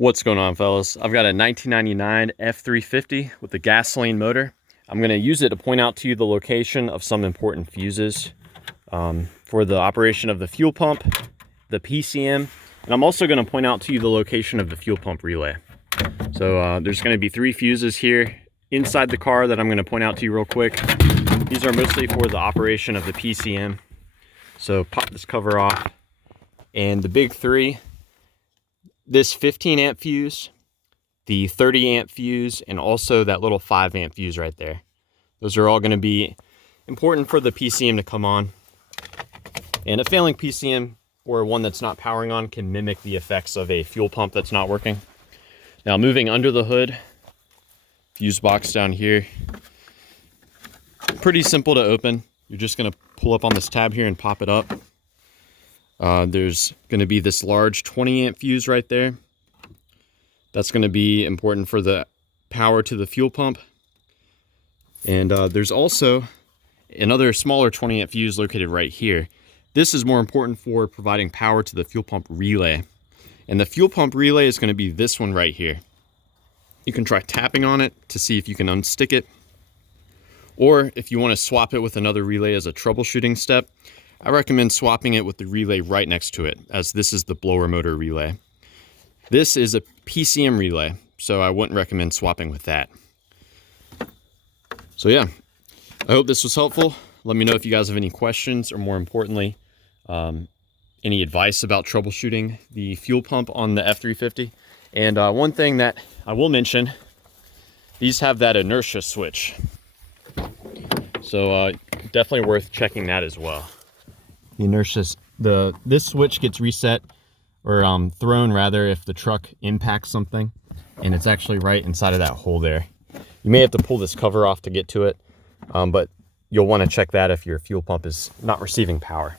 What's going on, fellas? I've got a 1999 F350 with a gasoline motor. I'm going to use it to point out to you the location of some important fuses for the operation of the fuel pump, the PCM, and I'm also going to point out to you the location of the fuel pump relay. So there's going to be 3 fuses here inside the car that I'm going to point out to you real quick. These are mostly for the operation of the PCM. So pop this cover off, and the big 3, this 15 amp fuse, the 30 amp fuse, and also that little 5 amp fuse right there. Those are all going to be important for the PCM to come on. And a failing PCM or one that's not powering on can mimic the effects of a fuel pump that's not working. Now moving under the hood, fuse box down here, pretty simple to open. You're just going to pull up on this tab here and pop it up. There's going to be this large 20 amp fuse right there. That's going to be important for the power to the fuel pump. And there's also another smaller 20 amp fuse located right here. This is more important for providing power to the fuel pump relay. And the fuel pump relay is going to be this one right here. You can try tapping on it to see if you can unstick it. Or if you want to swap it with another relay as a troubleshooting step, I recommend swapping it with the relay right next to it, as this is the blower motor relay. This is a PCM relay, so I wouldn't recommend swapping with that. So yeah, I hope this was helpful. Let me know if you guys have any questions, or more importantly, any advice about troubleshooting the fuel pump on the F350. And one thing that I will mention, these have that inertia switch. So definitely worth checking that as well. The inertia, this switch gets reset, or thrown rather, if the truck impacts something, and it's actually right inside of that hole there. You may have to pull this cover off to get to it, but you'll want to check that if your fuel pump is not receiving power.